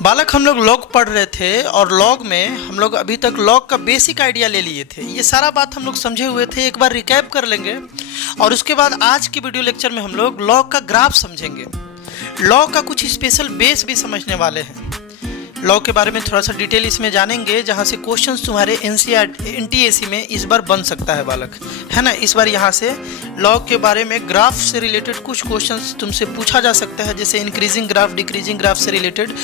बालक हम लोग लॉग पढ़ रहे थे और लॉग में हम लोग अभी तक लॉग का बेसिक आइडिया ले लिए थे। ये सारा बात हम लोग समझे हुए थे, एक बार रिकैप कर लेंगे और उसके बाद आज की वीडियो लेक्चर में हम लोग लॉग का ग्राफ समझेंगे। लॉग का कुछ स्पेशल बेस भी समझने वाले हैं। लॉग के बारे में थोड़ा सा डिटेल इसमें जानेंगे, जहाँ से क्वेश्चंस तुम्हारे एनटीएसी में इस बार बन सकता है बालक, है ना। इस बार यहाँ से लॉग के बारे में ग्राफ से रिलेटेड कुछ क्वेश्चंस तुमसे पूछा जा सकता है, जैसे इंक्रीजिंग ग्राफ, डिक्रीजिंग ग्राफ से रिलेटेड।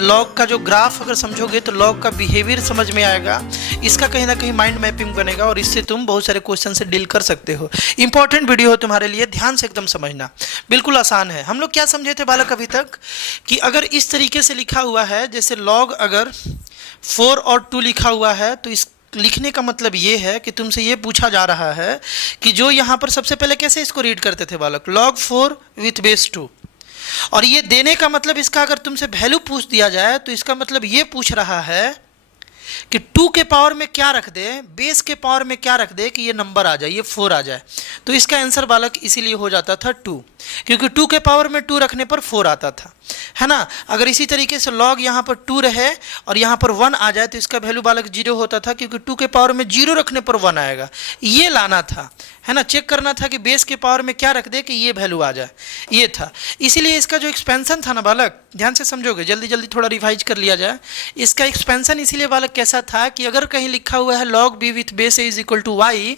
लॉग का जो ग्राफ अगर समझोगे तो लॉग का बिहेवियर समझ में आएगा, इसका कहीं ना कहीं माइंड मैपिंग बनेगा और इससे तुम बहुत सारे क्वेश्चन से डील कर सकते हो। इंपॉर्टेंट वीडियो हो तुम्हारे लिए, ध्यान से एकदम समझना, बिल्कुल आसान है। हम लोग क्या समझे थे बालक अभी तक कि अगर इस तरीके से लिखा हुआ है, जैसे लॉग अगर 4 और 2 लिखा हुआ है, तो इस लिखने का मतलब ये है कि तुमसे ये पूछा जा रहा है कि जो यहाँ पर सबसे पहले कैसे इसको रीड करते थे बालक, log 4 विथ बेस 2। और ये देने का मतलब, इसका अगर तुमसे वैल्यू पूछ दिया जाए तो इसका मतलब ये पूछ रहा है कि 2 के पावर में क्या रख दे, बेस के पावर में क्या रख दे कि ये नंबर आ जाए, ये 4 आ जाए। तो इसका आंसर बालक इसीलिए हो जाता था 2, क्योंकि 2 के पावर में 2 रखने पर 4 आता था, है ना। अगर इसी तरीके से लॉग यहाँ पर 2 रहे और यहाँ पर 1 आ जाए तो इसका वैल्यू बालक 0 होता था, क्योंकि 2 के पावर में 0 रखने पर 1 आएगा। ये लाना था, है ना, चेक करना था कि बेस के पावर में क्या रख दे कि ये वैल्यू आ जाए, ये था। इसीलिए इसका जो एक्सपेंशन था ना बालक, ध्यान से समझोगे, जल्दी जल्दी थोड़ा रिवाइज कर लिया जाए। इसका एक्सपेंशन इसीलिए बालक कैसा था कि अगर कहीं लिखा हुआ है log B with base A is equal to Y,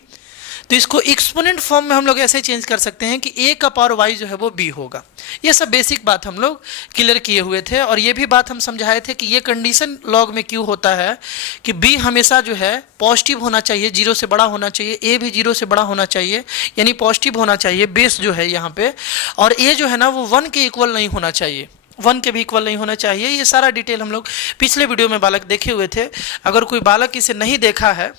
तो इसको एक्सपोनेंट फॉर्म में हम लोग ऐसे चेंज कर सकते हैं कि a का पावर y जो है वो b होगा। ये सब बेसिक बात हम लोग क्लियर किए हुए थे और ये भी बात हम समझाए थे कि ये कंडीशन लॉग में क्यों होता है कि b हमेशा जो है पॉजिटिव होना चाहिए, 0 से बड़ा होना चाहिए, a भी 0 से बड़ा होना चाहिए, यानी पॉजिटिव होना चाहिए बेस जो है यहाँ पे, और a जो है ना वो 1 के इक्वल नहीं होना चाहिए, 1 के भी इक्वल नहीं होना चाहिए। ये सारा डिटेल हम लोग पिछले वीडियो में बालक देखे हुए थे। अगर कोई बालक इसे नहीं देखा है,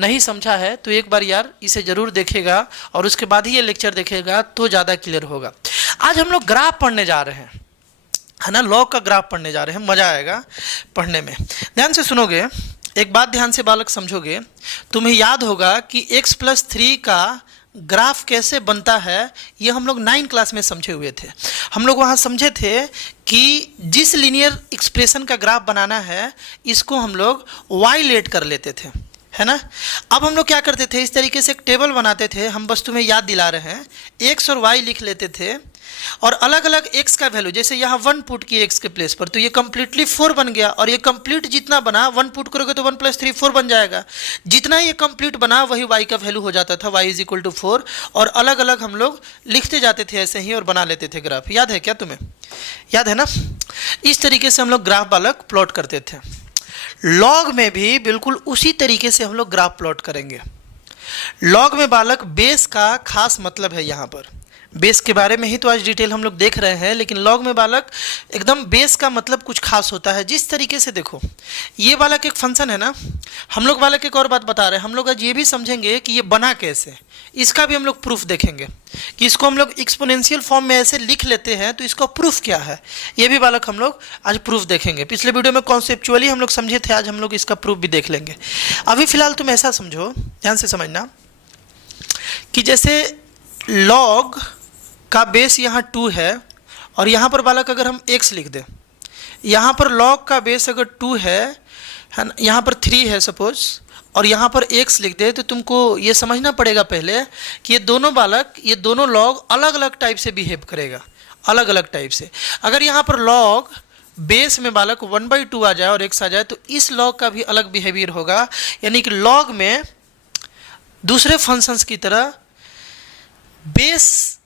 नहीं समझा है, तो एक बार यार इसे ज़रूर देखेगा और उसके बाद ही ये लेक्चर देखेगा तो ज़्यादा क्लियर होगा। आज हम लोग ग्राफ पढ़ने जा रहे हैं, है ना, लॉग का ग्राफ पढ़ने जा रहे हैं, मज़ा आएगा पढ़ने में। ध्यान से सुनोगे, एक बात ध्यान से बालक समझोगे, तुम्हें याद होगा कि x+3 का ग्राफ कैसे बनता है, ये हम लोग 9 क्लास में समझे हुए थे। हम लोग वहाँ समझे थे कि जिस लीनियर एक्सप्रेशन का ग्राफ बनाना है, इसको हम लोग y लेट कर लेते थे, है ना। अब हम लोग क्या करते थे, इस तरीके से एक टेबल बनाते थे, हम बस तुम्हें याद दिला रहे हैं, x और y लिख लेते थे और अलग अलग x का वैल्यू, जैसे यहाँ 1 पुट किए x के प्लेस पर, तो ये कंप्लीटली 4 बन गया। और ये कंप्लीट जितना बना, 1 पुट करोगे तो 1 + 3 4 बन जाएगा। जितना ये कंप्लीट बना वही y का वैल्यू हो जाता था, y = 4। और अलग अलग हम लोग लिखते जाते थे ऐसे ही और बना लेते थे ग्राफ। याद है क्या तुम्हें, याद है ना। इस तरीके से हम लोग ग्राफ बालक प्लॉट करते थे। लॉग में भी बिल्कुल उसी तरीके से हम लोग ग्राफ प्लॉट करेंगे। लॉग में बालक बेस का खास मतलब है, यहाँ पर बेस के बारे में ही तो आज डिटेल हम लोग देख रहे हैं, लेकिन लॉग में बालक एकदम बेस का मतलब कुछ खास होता है। जिस तरीके से देखो, ये बालक एक फंक्शन है ना, हम लोग बालक एक और बात बता रहे हैं, हम लोग आज ये भी समझेंगे कि ये बना कैसे, इसका भी हम लोग प्रूफ देखेंगे कि इसको हम लोग एक्सपोनेंशियल फॉर्म में ऐसे लिख लेते हैं तो इसका प्रूफ क्या है, ये भी बालक हम लोग आज प्रूफ देखेंगे। पिछले वीडियो में कॉन्सेप्चुअली हम लोग समझे थे, आज हम लोग इसका प्रूफ भी देख लेंगे। अभी फिलहाल तुम ऐसा समझो, ध्यान से समझना, कि जैसे लॉग का बेस यहाँ 2 है और यहाँ पर बालक अगर हम x लिख दें, यहाँ पर लॉग का बेस अगर 2 है ना, यहाँ पर 3 है सपोज, और यहाँ पर x लिख दे, तो तुमको ये समझना पड़ेगा पहले कि ये दोनों बालक, ये दोनों लॉग अलग अलग टाइप से बिहेव करेगा, अलग अलग टाइप से। अगर यहाँ पर लॉग बेस में बालक 1/2 आ जाए और x आ जाए तो इस लॉग का भी अलग बिहेवियर होगा, यानी कि लॉग में दूसरे फंक्शंस की तरह बेस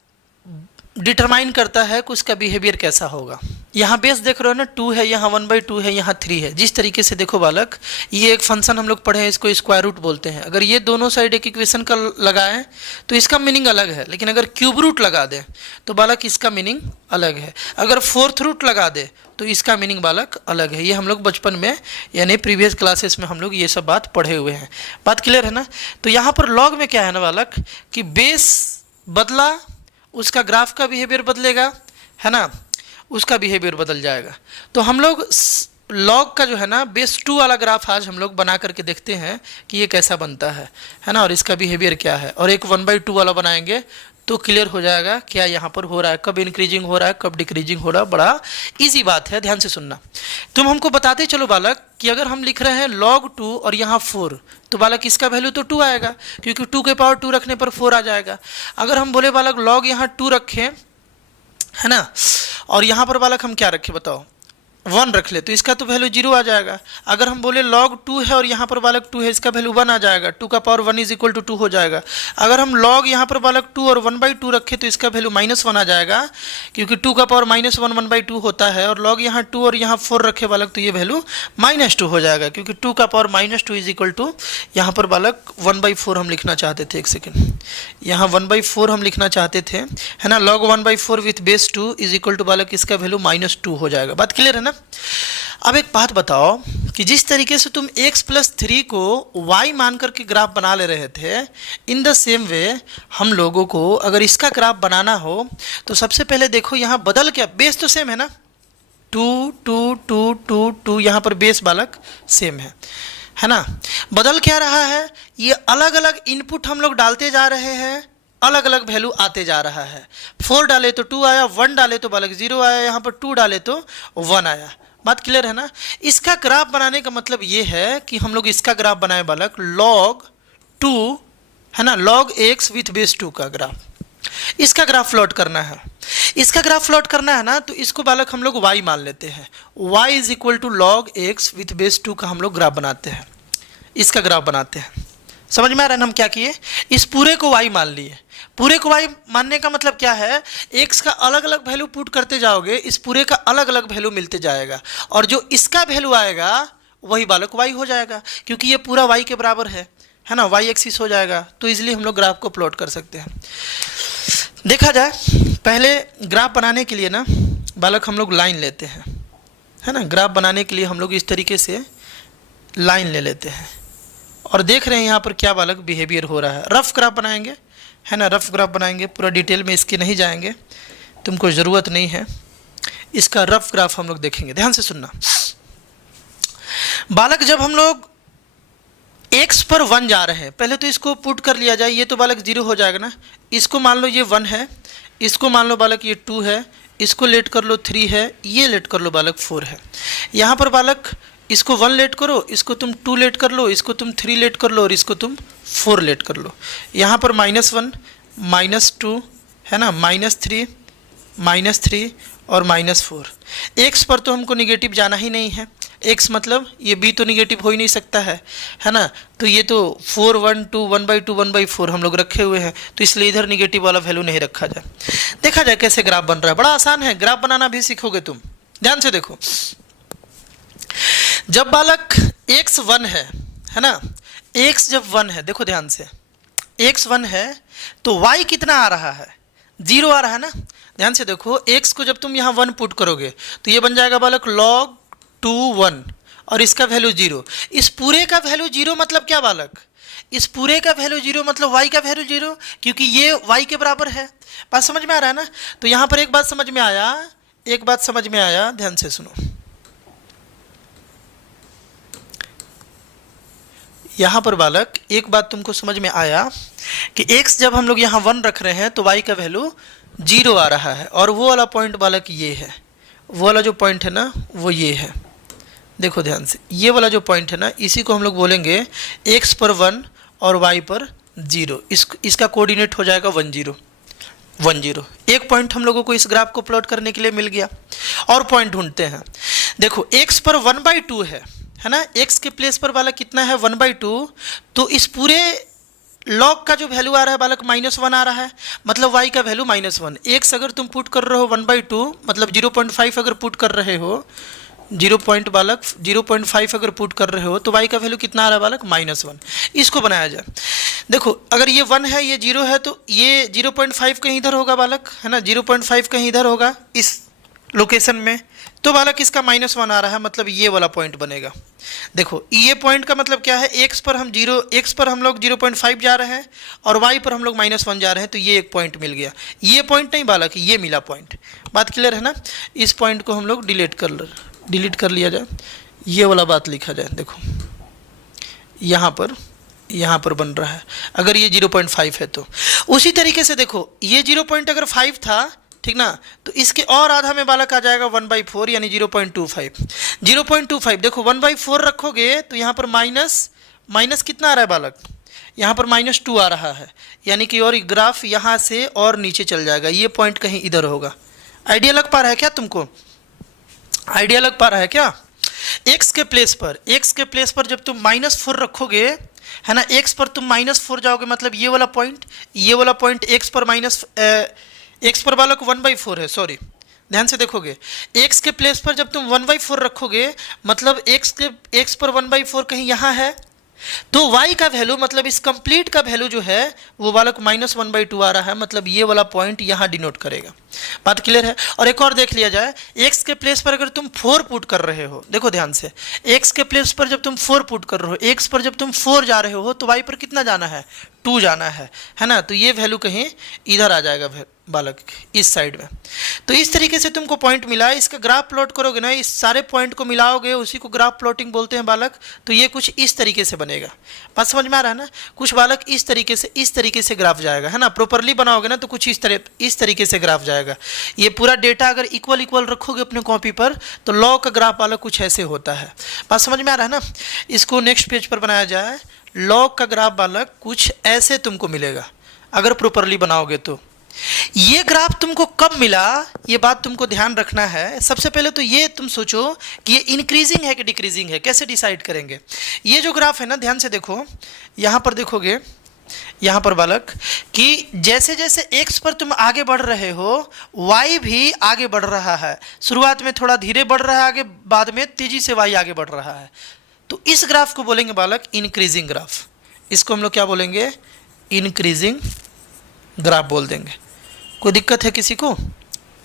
डिटरमाइन करता है कि उसका बिहेवियर कैसा होगा। यहाँ बेस देख रहे हो ना, 2 है, यहाँ 1/2 है, यहाँ 3 है। जिस तरीके से देखो बालक, ये एक फंक्शन हम लोग पढ़े हैं, इसको स्क्वायर रूट बोलते हैं। अगर ये दोनों साइड एक इक्वेशन का लगाएं तो इसका मीनिंग अलग है, लेकिन अगर क्यूब रूट लगा दें तो बालक इसका मीनिंग अलग है। अगर 4th रूट लगा दे तो इसका मीनिंग बालक अलग है। ये हम लोग बचपन में, यानी प्रीवियस क्लासेस में हम लोग ये सब बात पढ़े हुए हैं। बात क्लियर है ना। तो यहाँ पर लॉग में क्या है ना बालक, कि बेस बदला, उसका ग्राफ का बिहेवियर बदलेगा, है ना, उसका बिहेवियर बदल जाएगा। तो हम लोग लॉग का जो है ना बेस 2 वाला ग्राफ आज हम लोग बना करके देखते हैं कि ये कैसा बनता है ना, और इसका बिहेवियर क्या है। और एक 1/2 वाला बनाएंगे तो क्लियर हो जाएगा क्या यहाँ पर हो रहा है, कब इंक्रीजिंग हो रहा है, कब डिक्रीजिंग हो रहा है। बड़ा इजी बात है, ध्यान से सुनना। तुम हमको बताते चलो बालक कि अगर हम लिख रहे हैं log 2 और यहाँ 4, तो बालक इसका वैल्यू तो 2 आएगा, क्योंकि 2 के पावर 2 रखने पर 4 आ जाएगा। अगर हम बोले बालक log यहाँ 2 रखें, है ना, और यहाँ पर बालक हम क्या रखें बताओ, 1 रख ले, तो इसका तो वैल्यू 0 आ जाएगा। अगर हम बोले log 2 है और यहाँ पर बालक 2 है, इसका वैल्यू 1 आ जाएगा, 2 का पावर 1 इज इक्वल टू 2 हो जाएगा। अगर हम log यहाँ पर बालक 2 और 1/2 रखें तो इसका वैल्यू -1 आ जाएगा, क्योंकि 2 का पावर -1 1/2 होता है। और log यहाँ 2 और यहाँ 4 रखे बालक तो ये वैल्यू -2 हो जाएगा, क्योंकि 2 का पावर -2 इज इक्वल टू, यहाँ पर बालक 1/4 हम लिखना चाहते थे, एक सेकेंड, यहाँ 1/4 हम लिखना चाहते थे, है ना। log 1/4 with base 2 is equal to बालक इसका वैल्यू -2 हो जाएगा। बात क्लियर है ना। अब एक बात बताओ कि जिस तरीके से तुम x + 3 को y मान करके ग्राफ बना ले रहे थे, इन द सेम वे हम लोगों को अगर इसका ग्राफ बनाना हो तो सबसे पहले देखो यहाँ बदल क्या, बेस तो सेम है ना, 2 2 2 2 2, यहाँ पर बेस बालक सेम है ना। बदल क्या रहा है, ये अलग अलग इनपुट हम लोग डालते जा रहे हैं, अलग अलग वैल्यू आते जा रहा है। 4 डाले तो 2 आया, 1 डाले तो बालक 0 आया, यहाँ पर 2 डाले तो 1 आया। बात क्लियर है ना। इसका ग्राफ बनाने का मतलब ये है कि हम लोग इसका ग्राफ बनाए बालक log 2, है ना, log x विथ बेस 2 का ग्राफ, इसका ग्राफ प्लॉट करना है। इसका ग्राफ प्लॉट करना है ना, तो इसको बालक हम लोग y मान लेते हैं, y is equal to log x with base 2 का हम लोग ग्राफ बनाते हैं, इसका ग्राफ बनाते हैं। समझ में आ रहा है ना। हम क्या किए, इस पूरे को y मान लिए। पूरे को y मानने का मतलब क्या है, x का अलग अलग वैल्यू पुट करते जाओगे, इस पूरे का अलग अलग वैल्यू मिलते जाएगा, और जो इसका वैल्यू आएगा वही बालक y हो जाएगा, क्योंकि ये पूरा y के बराबर है ना, y एक्सिस हो जाएगा। तो इसलिए हम लोग ग्राफ को प्लॉट कर सकते हैं। देखा जाए, पहले ग्राफ बनाने के लिए ना बालक हम लोग लाइन लेते हैं, है ना। ग्राफ बनाने के लिए हम लोग इस तरीके से लाइन ले लेते हैं और देख रहे हैं यहाँ पर क्या बालक बिहेवियर हो रहा है। रफ ग्राफ बनाएंगे, है ना, रफ ग्राफ बनाएंगे, पूरा डिटेल में इसके नहीं जाएंगे, तुमको ज़रूरत नहीं है। इसका रफ ग्राफ हम लोग देखेंगे, ध्यान से सुनना बालक। जब हम लोग x पर 1 जा रहे हैं, पहले तो इसको पुट कर लिया जाए, ये तो बालक 0 हो जाएगा ना। इसको मान लो ये 1 है, इसको मान लो बालक ये 2 है, इसको लेट कर लो 3 है, ये लेट कर लो बालक 4 है। यहाँ पर बालक इसको 1 लेट करो, इसको तुम 2 लेट कर लो, इसको तुम 3 लेट कर लो, और इसको तुम 4 लेट कर लो। यहाँ पर -1 -2, है ना, -3 -3 और -4। x पर तो हमको निगेटिव जाना ही नहीं है, x मतलब ये b तो निगेटिव हो ही नहीं सकता है ना। तो ये तो 4 1 2 1/2 1/4 हम लोग रखे हुए हैं, तो इसलिए इधर निगेटिव वाला वैल्यू नहीं रखा जाए। देखा जाए कैसे ग्राफ बन रहा है, बड़ा आसान है, ग्राफ बनाना भी सीखोगे तुम। ध्यान से देखो, जब बालक x 1 है ना, x जब 1 है, देखो ध्यान से, x 1 है तो y कितना आ रहा है, 0 आ रहा है ना। ध्यान से देखो, x को जब तुम यहाँ 1 पुट करोगे तो ये बन जाएगा बालक log 2 1, और इसका वैल्यू 0। इस पूरे का वैल्यू 0 मतलब क्या बालक, इस पूरे का वैल्यू 0 मतलब y का वैल्यू 0, क्योंकि ये y के बराबर है। बात समझ में आ रहा है ना। तो यहाँ पर एक बात समझ में आया, एक बात समझ में आया, ध्यान से सुनो। यहाँ पर बालक एक बात तुमको समझ में आया कि x जब हम लोग यहाँ 1 रख रहे हैं तो y का वैल्यू 0 आ रहा है, और वो वाला पॉइंट बालक ये है, वो वाला जो पॉइंट है ना वो ये है। देखो ध्यान से, ये वाला जो पॉइंट है ना, इसी को हम लोग बोलेंगे x पर 1 और y पर 0। इसका कोऑर्डिनेट हो जाएगा 1 0 1 0। एक पॉइंट हम लोगों को इस ग्राफ को प्लॉट करने के लिए मिल गया, और पॉइंट ढूंढते हैं। देखो x पर 1/2 है ना, x के प्लेस पर बालक कितना है 1/2, तो इस पूरे log का जो वैल्यू आ रहा है बालक -1 आ रहा है, मतलब y का वैल्यू -1। x अगर तुम पुट कर रहे हो 1/2 मतलब 0.5 अगर पुट कर रहे हो, 0.5 अगर पुट कर रहे हो तो y का वैल्यू कितना आ रहा है बालक -1। इसको बनाया जाए, देखो अगर ये 1 है ये 0 है तो ये 0.5 कहीं इधर होगा बालक, है ना, 0.5 कहीं इधर होगा इस लोकेशन में, तो बालक इसका -1 आ रहा है, मतलब ये वाला पॉइंट बनेगा। देखो ये पॉइंट का मतलब क्या है, x पर हम लोग 0.5 जा रहे हैं और y पर हम लोग -1 जा रहे हैं, तो ये एक पॉइंट मिल गया। ये पॉइंट नहीं बालक, ये मिला पॉइंट। बात क्लियर है ना। इस पॉइंट को हम लोग डिलीट कर लिया जाए, ये वाला बात लिखा जाए। देखो यहाँ पर बन रहा है, अगर ये 0.5 है तो उसी तरीके से देखो ये 0 अगर 5 था, ठीक ना। तो इसके और आधा में बालक आ जाएगा 1/4 यानी 0.25। 0.25 देखो 1/4 रखोगे तो यहाँ पर माइनस कितना आ रहा है बालक, यहाँ पर -2 आ रहा है, यानी कि और ग्राफ यहाँ से और नीचे चल जाएगा, ये पॉइंट कहीं इधर होगा। आइडिया लग पा रहा है क्या तुमको, आइडिया लग पा रहा है क्या। x के प्लेस पर जब तुम -4 रखोगे है ना, x पर तुम -4 जाओगे, मतलब ये वाला पॉइंट x पर बालक 1/4 है, सॉरी ध्यान से देखोगे। x के प्लेस पर जब तुम 1/4 रखोगे मतलब x पर 1/4 कहीं यहाँ है, तो y का वैल्यू मतलब इस कंप्लीट का वैल्यू जो है वो बालक -1/2 आ रहा है, मतलब ये वाला पॉइंट यहाँ डिनोट करेगा। बात क्लियर है। और एक और देख लिया जाए, x के प्लेस पर अगर तुम 4 पुट कर रहे हो, देखो ध्यान से, x के प्लेस पर जब तुम 4 पुट कर रहे हो, x पर जब तुम 4 जा रहे हो तो y पर कितना जाना है, 2 जाना है ना। तो ये वैल्यू कहीं इधर आ जाएगा बालक, इस साइड में। तो इस तरीके से तुमको पॉइंट मिला, इसका ग्राफ प्लॉट करोगे ना, इस सारे पॉइंट को मिलाओगे, उसी को ग्राफ प्लॉटिंग बोलते हैं बालक। तो ये कुछ इस तरीके से बनेगा, बात समझ में आ रहा है ना। कुछ बालक इस तरीके से ग्राफ जाएगा है ना, प्रॉपरली बनाओगे ना तो कुछ इस तरीके से ग्राफ जाएगा। ये पूरा डेटा अगर इक्वल रखोगे अपने कॉपी पर तो लॉ का ग्राफ बालक कुछ ऐसे होता है। बात समझ में आ रहा है ना। इसको नेक्स्ट पेज पर बनाया जाए, लॉ का ग्राफ बालक कुछ ऐसे तुमको मिलेगा अगर प्रॉपरली बनाओगे तो। ये ग्राफ तुमको कब मिला, ये बात तुमको ध्यान रखना है। सबसे पहले तो ये तुम सोचो कि ये इंक्रीजिंग है कि डिक्रीजिंग है, कैसे डिसाइड करेंगे। ये जो ग्राफ है ना, ध्यान से देखो, यहाँ पर देखोगे, यहाँ पर बालक कि जैसे जैसे x पर तुम आगे बढ़ रहे हो y भी आगे बढ़ रहा है। शुरुआत में थोड़ा धीरे बढ़ रहा है आगे, बाद में तेजी से y आगे बढ़ रहा है। तो इस ग्राफ को बोलेंगे बालक इंक्रीजिंग ग्राफ। इसको हम लोग क्या बोलेंगे, इंक्रीजिंग ग्राफ बोल देंगे। कोई दिक्कत है किसी को,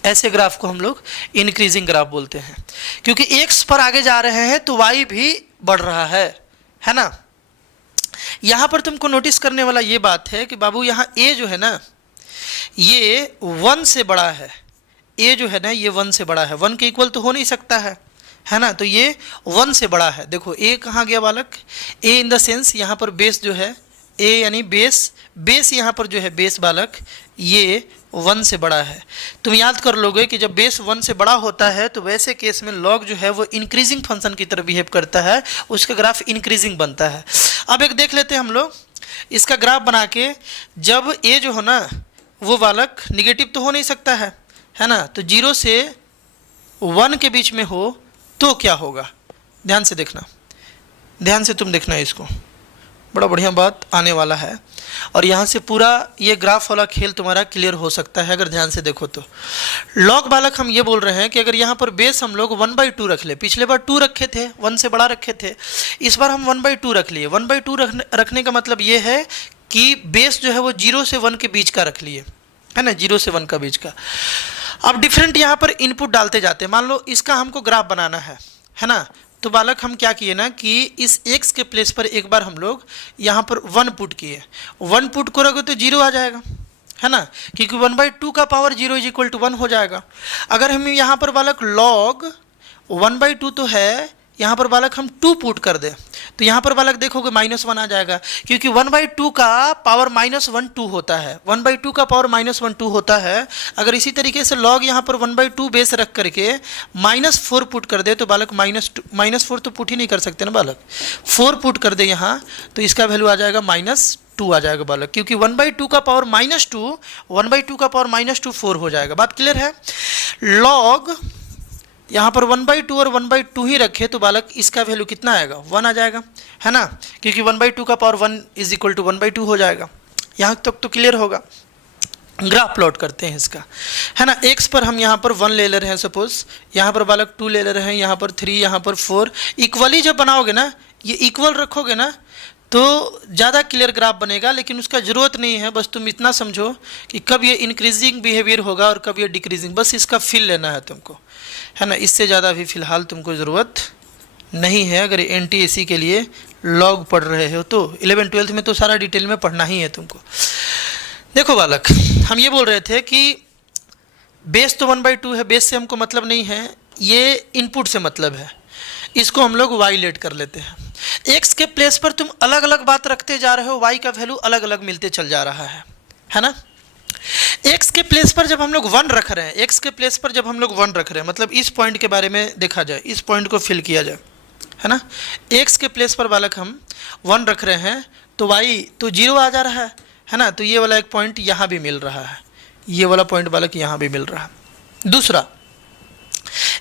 ऐसे ग्राफ को हम लोग इंक्रीजिंग ग्राफ बोलते हैं, क्योंकि x पर आगे जा रहे हैं तो y भी बढ़ रहा है ना। यहाँ पर तुमको नोटिस करने वाला ये बात है कि बाबू यहाँ a जो है ना ये 1 से बड़ा है, a जो है ना ये 1 से बड़ा है, 1 के इक्वल तो हो नहीं सकता है ना। तो ये 1 से बड़ा है। देखो a कहाँ गया बालक, a इन द सेंस यहाँ पर बेस जो है, a यानी बेस यहाँ पर जो है बेस बालक ये 1 से बड़ा है। तुम याद कर लोगे कि जब बेस 1 से बड़ा होता है तो वैसे केस में लॉग जो है वो इंक्रीजिंग फंक्शन की तरह बिहेव करता है, उसका ग्राफ इंक्रीजिंग बनता है। अब एक देख लेते हैं हम लोग इसका ग्राफ बना के, जब a जो हो ना वो बालक निगेटिव तो हो नहीं सकता है ना, तो 0 से 1 के बीच में हो तो क्या होगा। ध्यान से देखना, ध्यान से तुम देखना, इसको बड़ा बढ़िया बात आने वाला है। और यहाँ से पूरा ये ग्राफ वाला खेल तुम्हारा क्लियर हो सकता है अगर ध्यान से देखो तो। लॉग बालक हम ये बोल रहे हैं कि अगर यहाँ पर बेस हम लोग 1/2 रख ले, पिछले बार 2 रखे थे, 1 से बड़ा रखे थे, इस बार हम 1/2 रख लिए। 1/2 रखने का मतलब ये है कि बेस जो है वो 0 से 1 के बीच का रख लिए, है ना, 0 से 1 का बीच का। अब डिफरेंट यहाँ पर इनपुट डालते जाते हैं। मान लो इसका हमको ग्राफ बनाना है ना, तो बालक हम क्या किए ना कि इस x के प्लेस पर एक बार हम लोग यहाँ पर 1 पुट किए। 1 पुट करोगे तो 0 आ जाएगा, है ना, क्योंकि 1/2 का पावर 0 = 1 हो जाएगा। अगर हम यहाँ पर बालक log 1/2 तो है, यहाँ पर बालक हम 2 पुट कर दें तो यहाँ पर बालक देखोगे -1 आ जाएगा, क्योंकि 1/2 का पावर -1 2 होता है, 1/2 का पावर -1 2 होता है। अगर इसी तरीके से log यहाँ पर 1/2 बेस रख करके -4 पुट कर दे तो बालक -4 तो पुट ही नहीं कर सकते ना बालक, 4 पुट कर दे यहाँ तो इसका वैल्यू आ जाएगा -2 आ जाएगा बालक, क्योंकि 1/2 का पावर -2, 1/2 का पावर -2 4 हो जाएगा। बात क्लियर है। log यहाँ पर 1/2 और 1/2 ही रखे तो बालक इसका वैल्यू कितना आएगा, 1 आ जाएगा, है ना, क्योंकि 1/2 का पावर 1 = 1/2 हो जाएगा। यहाँ तक तो क्लियर होगा। ग्राफ प्लॉट करते हैं इसका, है ना। x पर हम यहाँ पर 1 ले ले रहे हैं, सपोज यहाँ पर बालक 2 ले ले रहे हैं, यहाँ पर 3, यहाँ पर 4। इक्वली जब बनाओगे ना, ये इक्वल रखोगे ना तो ज़्यादा क्लियर ग्राफ बनेगा, लेकिन उसका ज़रूरत नहीं है। बस तुम इतना समझो कि कब ये इंक्रीजिंग बिहेवियर होगा और कब ये डिक्रीजिंग, बस इसका फील लेना है तुमको, है ना। इससे ज़्यादा भी फ़िलहाल तुमको ज़रूरत नहीं है अगर NTSC के लिए लॉग पढ़ रहे हो तो। 11th-12th में तो सारा डिटेल में पढ़ना ही है तुमको। देखो बालक, हम ये बोल रहे थे कि बेस तो 1/2 है, बेस से हमको मतलब नहीं है, ये इनपुट से मतलब है। इसको हम लोग y लेट कर लेते हैं। x के प्लेस पर तुम अलग अलग बात रखते जा रहे हो, y का वैल्यू अलग अलग मिलते चल जा रहा है ना। x के प्लेस पर जब हम लोग 1 रख रहे हैं, एक्स के प्लेस पर जब हम लोग 1 रख रहे हैं, मतलब इस पॉइंट के बारे में देखा जाए, इस पॉइंट को फिल किया जाए, है ना, एक्स के प्लेस पर बालक हम 1 रख रहे हैं तो वाई तो 0 आ जा रहा है ना, तो ये वाला एक पॉइंट यहाँ भी मिल रहा है, ये वाला पॉइंट बालक यहाँ भी मिल रहा है। दूसरा,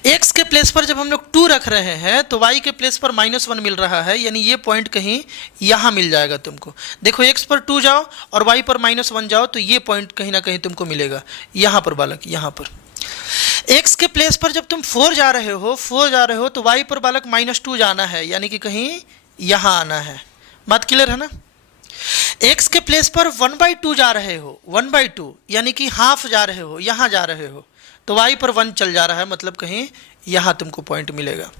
एक्स के प्लेस पर जब हम लोग 2 रख रहे हैं तो वाई के प्लेस पर -1 मिल रहा है, यानी ये पॉइंट कहीं यहाँ मिल जाएगा तुमको। देखो एक्स पर 2 जाओ और वाई पर -1 जाओ तो ये पॉइंट कहीं ना कहीं तुमको मिलेगा, यहाँ पर बालक, यहाँ पर। एक्स के प्लेस पर जब तुम 4 जा रहे हो तो वाई पर बालक -2 जाना है, यानी कि कहीं यहाँ आना है। बात क्लियर है ना। एक्स के प्लेस पर 1/2 जा रहे हो, 1/2 यानी कि हाफ जा रहे हो, यहाँ जा रहे हो, तो वाई पर 1 चल जा रहा है, मतलब कहीं यहाँ तुमको पॉइंट मिलेगा।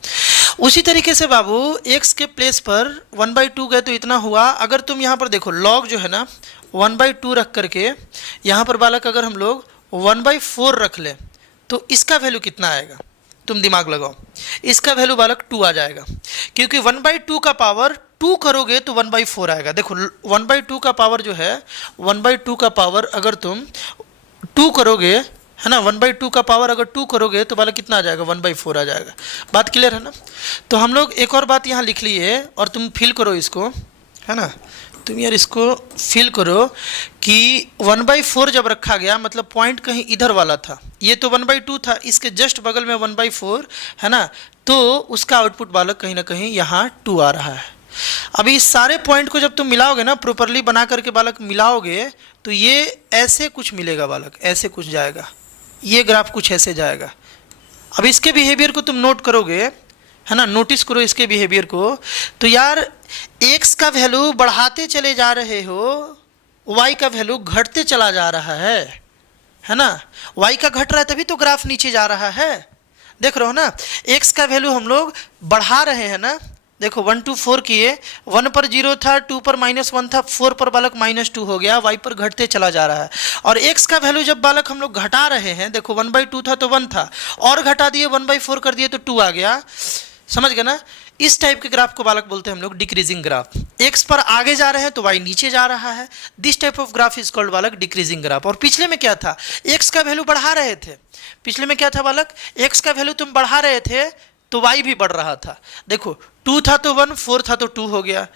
उसी तरीके से बाबू एक्स के प्लेस पर 1/2 गए तो इतना हुआ। अगर तुम यहाँ पर देखो लॉग जो है ना 1/2 रख करके यहाँ पर बालक अगर हम लोग 1/4 रख लें तो इसका वैल्यू कितना आएगा, तुम दिमाग लगाओ। इसका वैल्यू बालक 2 आ जाएगा, क्योंकि 1/2 का पावर 2 करोगे तो 1/4 आएगा। देखो 1/2 का पावर जो है, 1/2 का पावर अगर तुम 2 करोगे, है ना, 1/2 का पावर अगर 2 करोगे तो बालक कितना आ जाएगा, 1/4 आ जाएगा। बात क्लियर है ना। तो हम लोग एक और बात यहाँ लिख लिए और तुम फिल करो इसको, है ना, तुम यार इसको फिल करो कि 1/4 जब रखा गया मतलब पॉइंट कहीं इधर वाला था, ये तो 1/2 था, इसके जस्ट बगल में 1/4 है ना, तो उसका आउटपुट बालक कहीं ना कहीं यहाँ 2 आ रहा है। अभी इस सारे पॉइंट को जब तुम मिलाओगे ना, प्रॉपरली बना करके बालक मिलाओगे तो ये ऐसे कुछ मिलेगा बालक, ऐसे कुछ जाएगा, ये ग्राफ कुछ ऐसे जाएगा। अब इसके बिहेवियर को तुम नोट करोगे, है ना, नोटिस करो इसके बिहेवियर को, तो यार एक्स का वैल्यू बढ़ाते चले जा रहे हो, वाई का वैल्यू घटते चला जा रहा है ना, वाई का घट रहा है तभी तो ग्राफ नीचे जा रहा है। देख रहे हो ना, एक्स का वैल्यू हम लोग बढ़ा रहे हैं ना, देखो 1 to 4 किए, 1 पर 0 था, 2 पर -1 था, 4 पर बालक -2 हो गया, y पर घटते चला जा रहा है। और x का वैल्यू जब बालक हम लोग घटा रहे हैं, देखो 1/2 था तो 1 था, और घटा दिए 1/4 कर दिए तो 2 आ गया, समझ गए ना। इस टाइप के ग्राफ को बालक बोलते हैं हम लोग डिक्रीजिंग ग्राफ। x पर आगे जा रहे हैं तो y नीचे जा रहा है, this type of graph is called बालक डिक्रीजिंग ग्राफ। और पिछले में क्या था, x का वैल्यू बढ़ा रहे थे, पिछले में क्या था बालक, x का वैल्यू तुम बढ़ा रहे थे तो y भी बढ़ रहा था। देखो 2 था तो 1, 4 था तो 2 हो गया,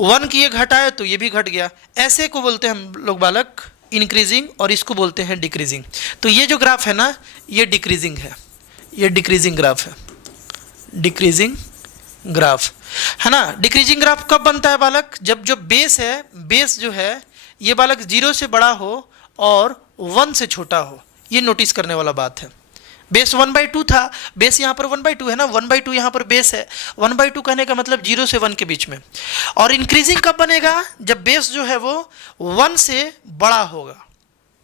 1 किए घटाए तो ये भी घट गया। ऐसे को बोलते हैं हम लोग बालक इंक्रीजिंग, और इसको बोलते हैं डिक्रीजिंग। तो ये जो ग्राफ है ना, ये डिक्रीजिंग है, ये डिक्रीजिंग ग्राफ है, डिक्रीजिंग ग्राफ, है ना। डिक्रीजिंग ग्राफ कब बनता है बालक, जब जो बेस है, बेस जो है ये बालक 0 से बड़ा हो और 1 से छोटा हो, ये नोटिस करने वाला बात है। बेस 1/2 था, बेस यहाँ पर 1/2 है ना, 1/2 यहाँ पर बेस है, 1/2 कहने का मतलब 0 से 1 के बीच में। और इंक्रीजिंग कब बनेगा, जब बेस जो है वो 1 से बड़ा होगा।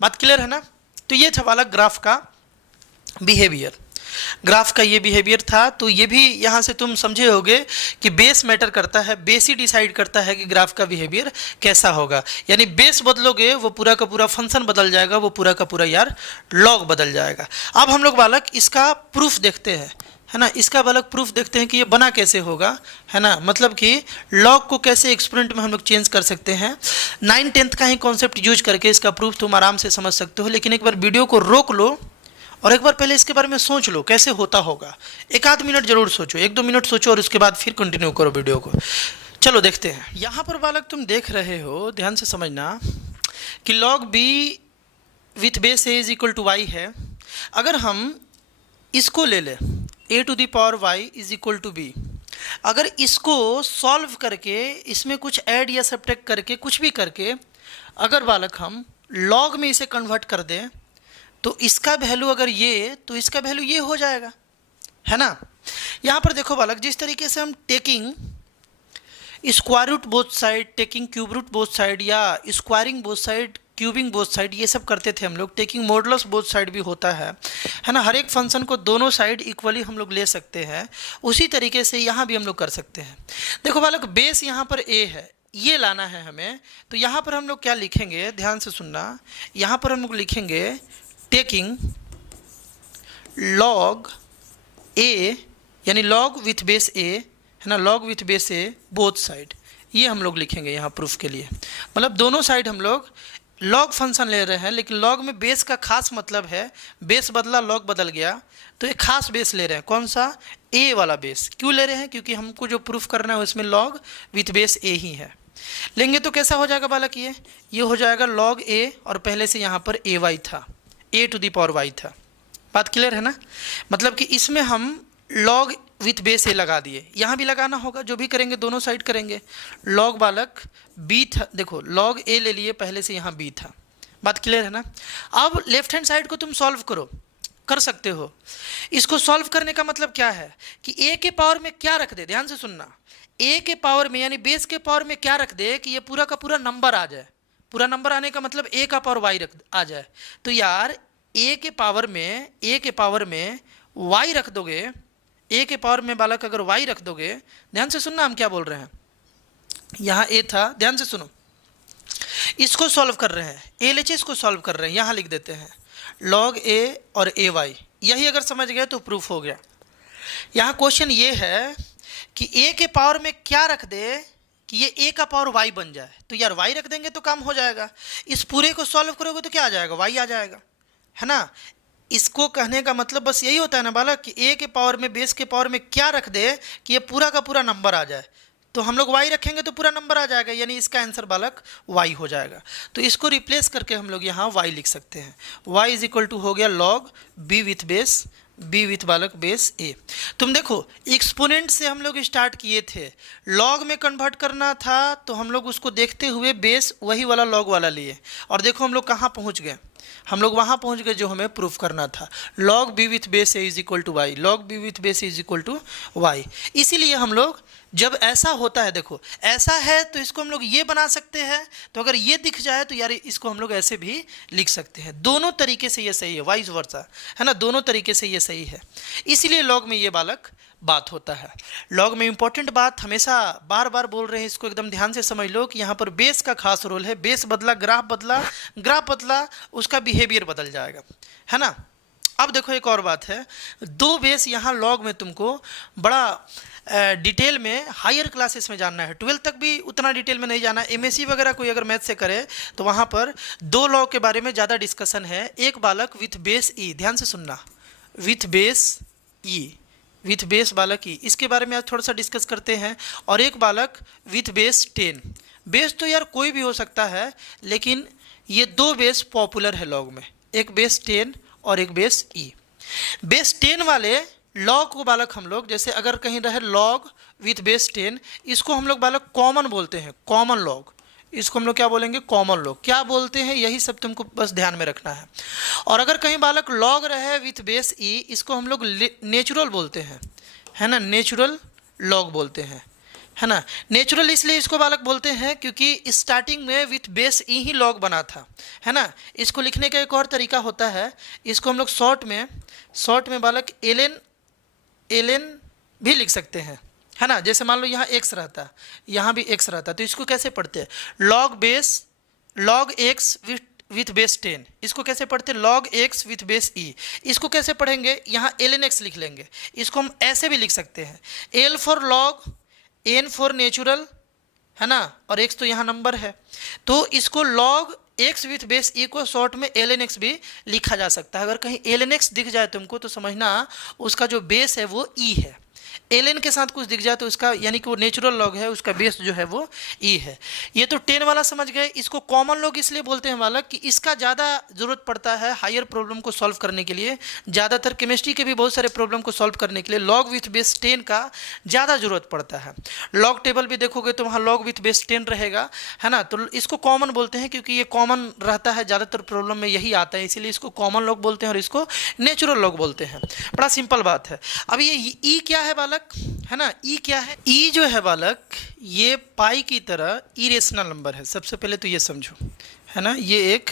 बात क्लियर है ना। तो ये था बालक ग्राफ का बिहेवियर, ग्राफ का ये बिहेवियर था। तो ये भी यहाँ से तुम समझे होगे कि बेस मैटर करता है, बेस ही डिसाइड करता है कि ग्राफ का बिहेवियर कैसा होगा। यानी बेस बदलोगे वो पूरा का पूरा फंक्शन बदल जाएगा, वो पूरा का पूरा यार लॉग बदल जाएगा। अब हम लोग बालक इसका प्रूफ देखते हैं, है ना, इसका बालक प्रूफ देखते हैं कि ये बना कैसे होगा, है ना, मतलब कि लॉग को कैसे एक्सपोनेंट में हम लोग चेंज कर सकते हैं। 9-10 का ही कॉन्सेप्ट यूज करके इसका प्रूफ तुम आराम से समझ सकते हो। लेकिन एक बार वीडियो को रोक लो और एक बार पहले इसके बारे में सोच लो कैसे होता होगा। 1-आध मिनट जरूर सोचो, 1-2 मिनट सोचो और उसके बाद फिर कंटिन्यू करो वीडियो को। चलो देखते हैं। यहाँ पर बालक तुम देख रहे हो, ध्यान से समझना कि log b with base a is equal to y है। अगर हम इसको ले लें a to the power y is equal to b, अगर इसको सॉल्व करके इसमें कुछ ऐड या सब्ट्रैक्ट करके कुछ भी करके अगर बालक हम log में इसे कन्वर्ट कर दें तो इसका वैल्यू अगर ये, तो इसका वैल्यू ये हो जाएगा, है ना। यहाँ पर देखो बालक, जिस तरीके से हम taking square root both side, taking cube root both side, या squaring both side, cubing both side, ये सब करते थे हम लोग। टेकिंग मॉडुलस बोथ साइड भी होता है ना। हर एक फंक्शन को दोनों साइड इक्वली हम लोग ले सकते हैं। उसी तरीके से यहाँ भी हम लोग कर सकते हैं। देखो बालक, बेस यहाँ पर a है, ये लाना है हमें। तो यहाँ पर हम लोग क्या लिखेंगे, ध्यान से सुनना। यहाँ पर हम लोग लिखेंगे टेकिंग log a, यानी log विथ बेस a, है ना, log with base a both side, ये हम लोग लिखेंगे यहाँ प्रूफ के लिए। मतलब दोनों साइड हम लोग लॉग फंक्शन ले रहे हैं, लेकिन लॉग में बेस का खास मतलब है, बेस बदला लॉग बदल गया, तो एक खास बेस ले रहे हैं। कौन सा? ए वाला बेस। क्यों ले रहे हैं? क्योंकि हमको जो प्रूफ करना है उसमें लॉग विथ बेस ए ही है। लेंगे तो कैसा हो जाएगा बालक? ये हो जाएगा लॉग ए, और पहले से यहाँ पर ए वाई था, ए टू द पावर वाई था। बात क्लियर है ना? मतलब कि इसमें हम लॉग विथ बेस ए लगा दिए, यहाँ भी लगाना होगा, जो भी करेंगे दोनों साइड करेंगे। लॉग बालक बी था, देखो लॉग ए ले लिए, पहले से यहाँ बी था। बात क्लियर है ना? अब लेफ्ट हैंड साइड को तुम सॉल्व करो, कर सकते हो। इसको सॉल्व करने का मतलब क्या है कि ए के पावर में क्या रख दे, ध्यान से सुनना, ए के पावर में यानी बेस के पावर में क्या रख दे कि ये पूरा का पूरा नंबर आ जाए। पूरा नंबर आने का मतलब ए का पावर वाई रख आ जाए। तो यार ए के पावर में वाई रख दोगे, ए के पावर में बालक अगर वाई रख दोगे, ध्यान से सुनना हम क्या बोल रहे हैं। यहाँ ए था, ध्यान से सुनो, इसको सॉल्व कर रहे हैं, ए लेचे इसको सॉल्व कर रहे हैं, यहाँ लिख देते हैं लॉग ए और ए वाई। यही अगर समझ गए तो प्रूफ हो गया। यहाँ क्वेश्चन ये है कि ए के पावर में क्या रख दे कि ये ए का पावर वाई बन जाए। तो यार वाई रख देंगे तो काम हो जाएगा। इस पूरे को सॉल्व करोगे तो क्या आ जाएगा? वाई आ जाएगा, है ना? इसको कहने का मतलब बस यही होता है ना बालक कि ए के पावर में बेस के पावर में क्या रख दे कि ये पूरा का पूरा नंबर आ जाए। तो हम लोग वाई रखेंगे तो पूरा नंबर आ जाएगा, यानी इसका आंसर बालक वाई हो जाएगा। तो इसको रिप्लेस करके हम लोग यहाँ वाई लिख सकते हैं। वाई इज इक्वल टू हो गया log B with base, B with बालक बेस ए। तुम देखो एक्सपोनेंट से हम लोग स्टार्ट किए थे, लॉग में कन्वर्ट करना था तो हम लोग उसको देखते हुए बेस वही वाला लॉग वाला लिए, और देखो हम लोग कहाँ पहुँच गए। हम लोग वहाँ पहुँच गए जो हमें प्रूफ करना था, log B with base A is equal to Y, log B with base A is equal to Y. इसीलिए हम लोग जब ऐसा होता है, देखो ऐसा है तो इसको हम लोग ये बना सकते हैं, तो अगर ये दिख जाए तो यार इसको हम लोग ऐसे भी लिख सकते हैं। दोनों तरीके से ये सही है, वाइस वर्सा, है ना? दोनों तरीके से ये सही है। इसीलिए लॉग में ये बालक बात होता है। लॉग में इंपॉर्टेंट बात हमेशा बार बार बोल रहे हैं, इसको एकदम ध्यान से समझ लो कि यहाँ पर बेस का खास रोल है। बेस बदला ग्राफ बदला, ग्राफ बदला उसका बिहेवियर बदल जाएगा, है ना? अब देखो एक और बात है, दो बेस यहाँ लॉग में तुमको बड़ा डिटेल में हायर क्लासेस में जानना है। 12th तक भी उतना डिटेल में नहीं जाना। एमएससी वगैरह कोई अगर मैथ से करे तो वहाँ पर दो लॉग के बारे में ज़्यादा डिस्कशन है। एक बालक विथ बेस ई, ध्यान से सुनना, with base E, with base बालक ई, इसके बारे में आज थोड़ा सा डिस्कस करते हैं। और एक बालक विथ बेस 10। बेस तो यार कोई भी हो सकता है, लेकिन ये दो बेस पॉपुलर है लॉग में, एक बेस 10 और एक बेस ई। बेस 10 वाले लॉग को बालक हम लोग, जैसे अगर कहीं रहे लॉग विथ बेस 10, इसको हम लोग बालक कॉमन बोलते हैं, कॉमन लॉग। इसको हम लोग क्या बोलेंगे? Common log. क्या बोलते हैं यही सब तुमको बस ध्यान में रखना है। और अगर कहीं बालक लॉग रहे विथ बेस ई, इसको हम लोग नेचुरल बोलते हैं, है ना? नेचुरल लॉग बोलते हैं, है ना? नेचुरल इसलिए इसको बालक बोलते हैं क्योंकि स्टार्टिंग में with base E he log बना था, है ना? इसको लिखने का एक और तरीका होता है, इसको हम लोग शॉर्ट में बालक एल भी लिख सकते हैं, है ना? जैसे मान लो यहाँ एक्स रहता, यहाँ भी एक्स रहता, तो इसको कैसे पढ़ते हैं? Log x with base 10। इसको कैसे पढ़ते हैं? लॉग एक्स विथ बेस ई। इसको कैसे पढ़ेंगे? यहाँ ln x लिख लेंगे। इसको हम ऐसे भी लिख सकते हैं, L for log, N for natural, है ना? और x तो यहाँ नंबर है, तो इसको लॉग एक्स विथ बेस ई को शॉर्ट में ln x भी लिखा जा सकता है। अगर कहीं ln x दिख जाए तुमको तो समझना उसका जो बेस है वो ई है। ln के साथ कुछ दिख जाए तो उसका यानी कि वो नेचुरल लॉग है, उसका बेस जो है वो ई है। ये तो 10 वाला समझ गए। इसको कॉमन लॉग इसलिए बोलते हैं बालक कि इसका ज़्यादा ज़रूरत पड़ता है हायर प्रॉब्लम को सॉल्व करने के लिए। ज़्यादातर केमिस्ट्री के भी बहुत सारे प्रॉब्लम को सॉल्व करने के लिए लॉग विथ बेस 10 का ज़्यादा ज़रूरत पड़ता है। लॉग टेबल भी देखोगे तो वहाँ लॉग विथ बेस 10 रहेगा, है ना? तो इसको कॉमन बोलते हैं क्योंकि ये कॉमन रहता है, ज़्यादातर प्रॉब्लम में यही आता है, इसीलिए इसको कॉमन लॉग बोलते हैं और इसको नेचुरल लॉग बोलते हैं। बड़ा सिंपल बात है। अब ये ई क्या है बालक, है ना? ई क्या है? ई जो है बालक ये पाई की तरह इरेशनल नंबर है। सबसे पहले तो ये समझो, है ना? ये एक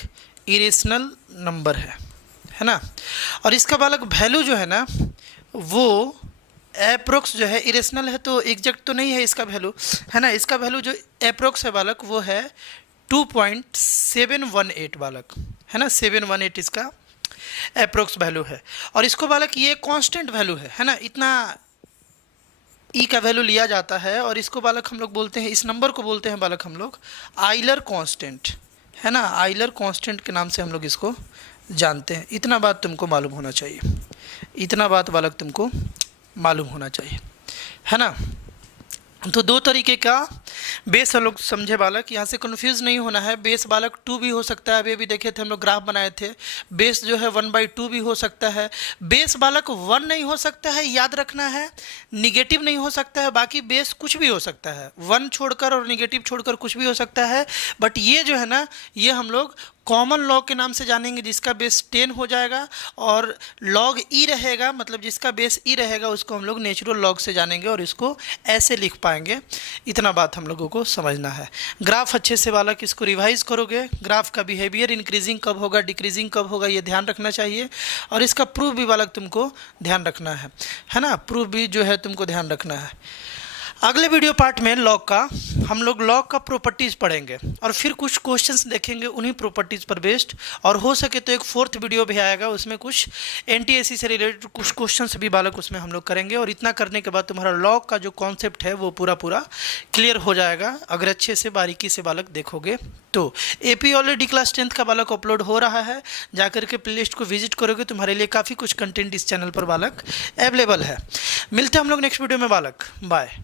इरेशनल नंबर है ना? और इसका बालक वैल्यू जो है ना वो एप्रोक्स जो है, इरेशनल है तो एग्जैक्ट तो नहीं है इसका वैल्यू, है ना? इसका वैल्यू जो एप्रोक्स है बालक वो है 2.718 बालक, है ना? 718 इसका एप्रोक्स वैल्यू है। और इसको बालक ये कांस्टेंट वैल्यू है ना? इतना ई का वैल्यू लिया जाता है और इसको बालक हम लोग बोलते हैं, इस नंबर को बोलते हैं बालक हम लोग आइलर कांस्टेंट, है ना, आइलर कांस्टेंट के नाम से हम लोग इसको जानते हैं। इतना बात तुमको मालूम होना चाहिए, इतना बात बालक तुमको मालूम होना चाहिए, है ना। तो दो तरीके का बेस हम लोग समझे बालक, यहाँ से कन्फ्यूज़ नहीं होना है। बेस बालक 2 भी हो सकता है, अभी अभी देखे थे हम लोग, ग्राफ बनाए थे। बेस जो है 1/2 भी हो सकता है। बेस बालक 1 नहीं हो सकता है, याद रखना है। निगेटिव नहीं हो सकता है, बाकी बेस कुछ भी हो सकता है, 1 छोड़कर और निगेटिव छोड़कर कुछ भी हो सकता है। बट ये जो है ना, ये हम लोग कॉमन लॉग के नाम से जानेंगे, जिसका बेस 10 हो जाएगा, और लॉग ई रहेगा, मतलब जिसका बेस ई रहेगा उसको हम लोग नेचुरल लॉग से जानेंगे और इसको ऐसे लिख पाएंगे। इतना बात हम लोगों को समझना है। ग्राफ अच्छे से बालक इसको रिवाइज करोगे। ग्राफ का बिहेवियर इंक्रीजिंग कब होगा, डिक्रीजिंग कब होगा, ये ध्यान रखना चाहिए। और इसका प्रूफ भी बालक तुमको ध्यान रखना है ना, प्रूफ भी जो है तुमको ध्यान रखना है। अगले वीडियो पार्ट में लॉग का हम लोग लॉग का प्रॉपर्टीज़ पढ़ेंगे और फिर कुछ क्वेश्चंस देखेंगे उन्हीं प्रॉपर्टीज़ पर बेस्ड। और हो सके तो एक 4th वीडियो भी आएगा, उसमें कुछ एनटीएससी से रिलेटेड कुछ क्वेश्चंस भी बालक उसमें हम लोग करेंगे। और इतना करने के बाद तुम्हारा लॉग का जो कॉन्सेप्ट है वो पूरा क्लियर हो जाएगा, अगर अच्छे से बारीकी से बालक देखोगे तो। एपी ऑलरेडी क्लास 10th का बालक अपलोड हो रहा है, जाकर के प्लेलिस्ट को विजिट करोगे, तुम्हारे लिए काफ़ी कुछ कंटेंट इस चैनल पर बालक अवेलेबल है। मिलते हैं हम लोग नेक्स्ट वीडियो में बालक, बाय।